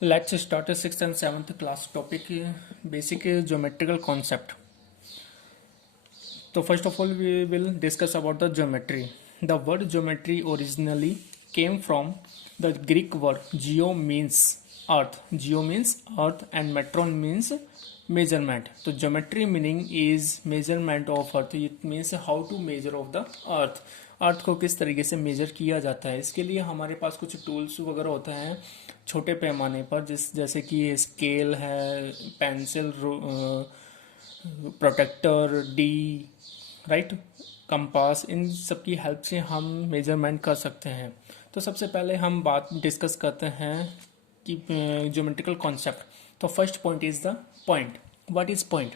Let's start a 6th and 7th class topic, basic geometrical concept. So first of all we will discuss about the geometry. The word geometry originally came from the Greek word geo means earth. Geo means earth and metron means measurement. So geometry meaning is measurement of earth. It means how to measure of the earth. अर्थ को किस तरीके से major किया जाता है, इसके लिए हमारे पास कुछ टूल्स वगैरह होते हैं छोटे पैमाने पर, जैसे कि स्केल है, pencil, protractor, D, right, compass, इन सब की हेल्प से हम मेजरमेंट कर सकते हैं। तो सबसे पहले हम बात डिस्कस करते हैं कि ज्योमेट्रिकल कॉन्सेप्ट। तो first point is the point. What is point?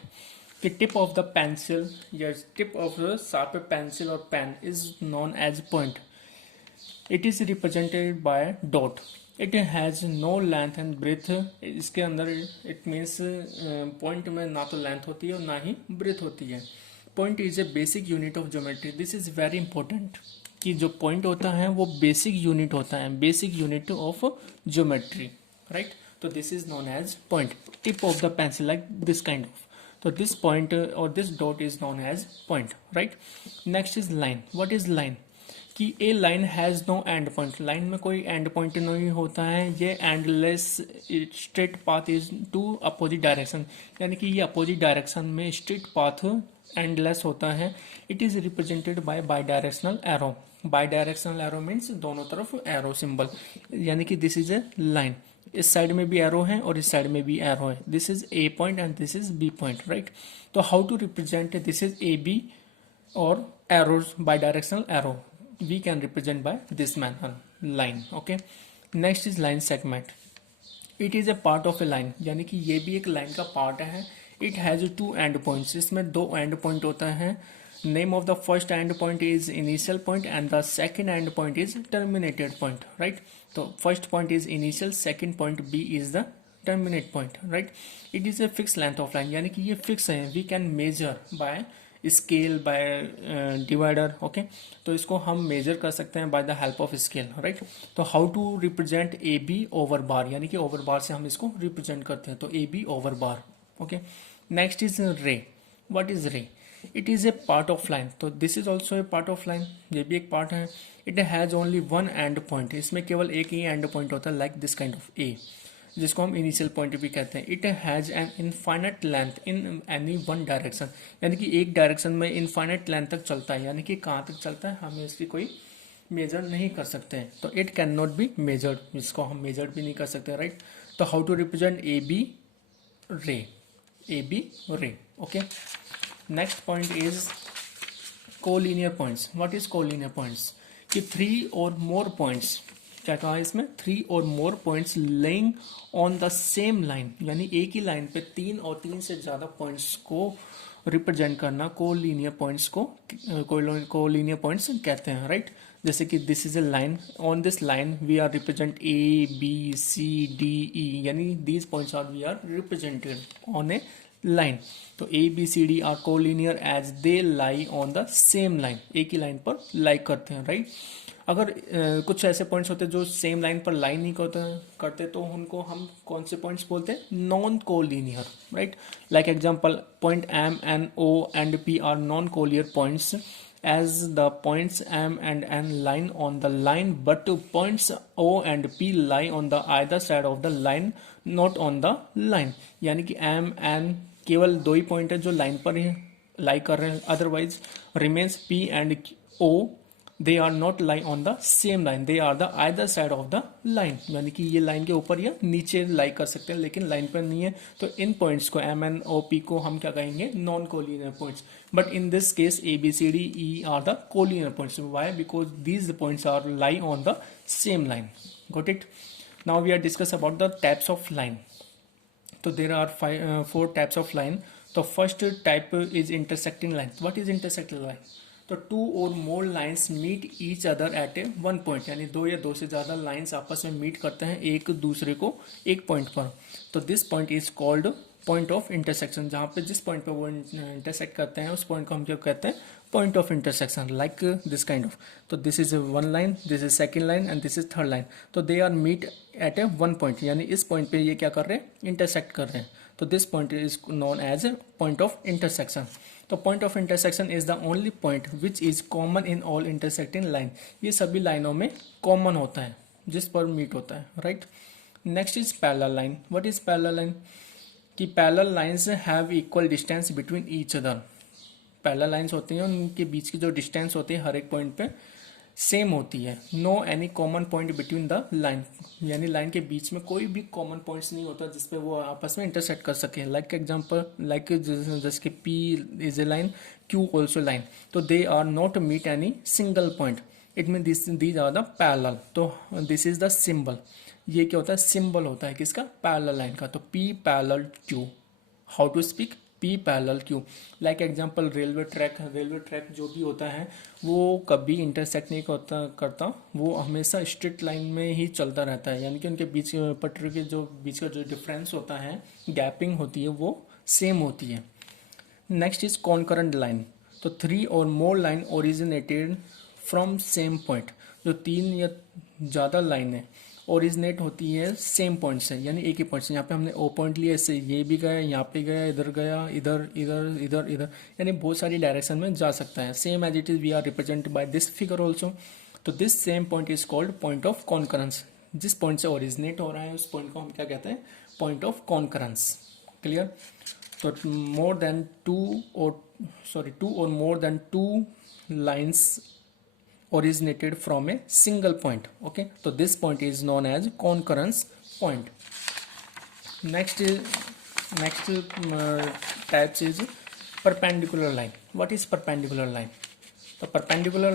The tip of the pencil, yes, tip of the sharp pencil or pen is known as point. It is represented by dot. It has no length and breadth. इसके अंदर it means point में ना तो length होती है और ना ही breadth होती है। Point is a basic unit of geometry. This is very important कि जो point होता है वो basic unit होता है, basic unit of geometry, right? तो this is known as point. Tip of the pencil, like this kind of. So this point or this dot is known as point, right? Next is line. What is line? कि a line has no end point. Line में कोई end point नहीं होता है, ये endless straight path is to opposite direction, यानी कि ये opposite direction में straight path endless होता है। It is represented by bidirectional arrow. Bidirectional arrow means दोनों तरफ arrow symbol, यानी कि this is a line. इस साइड में भी एरो है और इस साइड में भी एरो है। This is A point and this is B point, right? तो how to represent this is A B और arrows bidirectional arrow, we can represent by this manner, line. Okay, next is line segment. It is a part of a line, यानी कि ये भी एक लाइन का part है। It has two end points, इसमें दो एंड पॉइंट होता है। Name of the first end point is initial point and the second end point is terminated point, right? So first point is initial, second point B is the terminate point, right? It is a fixed length of line, यानी कि ये fix है, we can measure by scale, by divider, okay? तो इसको हम measure कर सकते हैं by the help of scale, right? तो how to represent AB over bar, यानी कि over bar से हम इसको represent करते हैं, तो AB over bar, okay? Next is ray. What is ray? It is a part of line, तो this is also a part of line, ये भी एक पार्ट है। It has only one end point, इसमें केवल एक ही एंड पॉइंट होता है, like this kind of a, जिसको हम इनिशियल पॉइंट भी कहते हैं। It has an infinite length in any one direction, यानी कि एक डायरेक्शन में इनफाइनाइट लेंथ तक चलता है, यानी कि कहाँ तक चलता है हम इसकी कोई मेजर नहीं कर सकते हैं। तो it can not be measured, इसको हम मेजर भी नहीं कर सकते, राइट? तो how to represent A B ray, A B ray, okay. Next point is collinear points. What is collinear points? कि थ्री और मोर पॉइंट्स, क्या कहा इसमें? थ्री और more points lying on the same line, यानी एक ही लाइन पे तीन और तीन से ज्यादा पॉइंट्स को रिप्रेजेंट करना कोलिनियर पॉइंट्स को कोलिनियर पॉइंट्स कहते हैं, राइट? जैसे कि this is a line, on this line we are represent A B C D E, यानी these points are we are represented on a line. तो A B C D are collinear as they lie on the same line, एक ही line पर लाई करते हैं, right? अगर कुछ ऐसे पॉइंट्स होते हैं जो सेम लाइन पर लाई नहीं करते तो उनको हम कौन से पॉइंट्स बोलते हैं? Non collinear, right? Like example, point M N O and P are non collinear points as the points M and N line on the line, but points O and P lie on the either side of the line, not on the line. यानी कि M N केवल दो ही point है जो line पर ही लाई कर रहे हैं, otherwise remains P and O, they are not lie on the same line, they are the either side of the line, यानी कि ये लाइन के ऊपर या नीचे लाई कर सकते हैं लेकिन लाइन पर नहीं है। तो इन पॉइंट्स को एम एन ओ पी को हम क्या कहेंगे? Non collinear points. But in this case A B C D E are the collinear points. Why? Because these points are lie on the same line. Got it? Now we are discuss about the types of line. तो there are 4 types of line. तो first type is intersecting line. What is intersecting line? तो to और more lines meet each other at a one point, यानी दो या दो से ज्यादा लाइन्स आपस में मीट करते हैं एक दूसरे को एक पॉइंट पर। तो this point is called point of intersection, जहाँ पे जिस पॉइंट पे वो इंटरसेक्ट करते हैं उस पॉइंट को हम क्या कहते हैं, point of intersection, like this kind of. तो this is one line, this is second line and this is third line. तो they are meet at a one point, यानी इस पॉइंट पे ये क्या कर रहे हैं, इंटरसेक्ट कर रहे हैं। तो this point is known as a point of intersection. तो point of intersection is the only point which is common in all intersecting line. ये सभी लाइनों में कॉमन होता है जिस पर मीट होता है, right. Next is parallel line. What is parallel line? कि parallel lines have equal distance between each other. Parallel lines होती हैं, उनके बीच की जो डिस्टेंस होती है हर एक पॉइंट पे सेम होती है। No any common point between the line, यानी लाइन के बीच में कोई भी कॉमन पॉइंट्स नहीं होता जिसपे वो आपस में इंटरसेक्ट कर सके। लाइक एग्जांपल, लाइक जैसे P is a line, Q also line, तो they are not meet any single point, it mean these are the parallel. तो दिस इज द सिंबल। ये क्या होता है, सिंबल होता है किसका, पैरेलल लाइन का। तो P parallel Q, how to speak, P parallel Q. Like example railway track जो भी होता है वो कभी इंटरसेक्ट नहीं करता, वो हमेशा स्ट्रेट लाइन में ही चलता रहता है, यानी कि उनके बीच पटरी के जो बीच का जो डिफरेंस होता है, गैपिंग होती है, वो सेम होती है। Next is concurrent line. तो थ्री और more line originated from same point. जो तीन या ज़्यादा लाइनें ओरिजिनेट होती है सेम पॉइंट से, यानी एक ही पॉइंट से। यहाँ पे हमने ओ पॉइंट लिया, इससे ये भी गया, यहाँ पे गया, इधर गया, इधर इधर इधर इधर, यानी बहुत सारी डायरेक्शन में जा सकता है। Same as it is we are represent by this figure also. तो this same point is called point of concurrence. जिस पॉइंट से ओरिजिनेट हो रहा है उस पॉइंट को हम क्या कहते हैं, पॉइंट ऑफ कॉन्करेंस। क्लियर? तो टू और more than two lines originated from a single point. Okay, so this point is known as concurrence point. Next types is perpendicular line. What is perpendicular line? तो perpendicular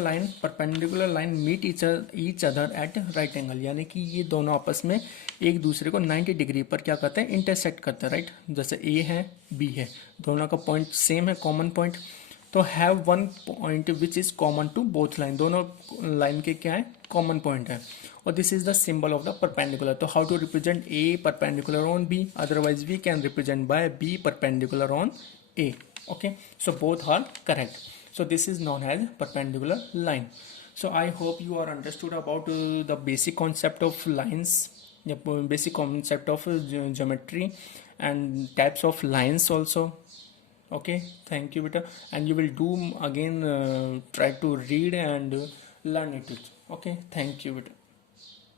line meet each other at right angle, यानी कि ये दोनों आपस में एक दूसरे को 90 डिग्री पर क्या करते हैं, इंटरसेक्ट करते हैं, राइट। जैसे ए है, बी है, दोनों का पॉइंट सेम है, कॉमन पॉइंट। तो have one point which is common to both line, दोनों लाइन के क्या है, कॉमन पॉइंट है। और this is the symbol of the perpendicular. तो how to represent A perpendicular on B, otherwise we can represent by B perpendicular on A. Okay, so both are correct. So this is known as perpendicular line. So I hope you are understood about the basic concept of lines, the basic concept of geometry and types of lines also. Okay, thank you beta, and you will do again try to read and learn it. Okay, thank you beta.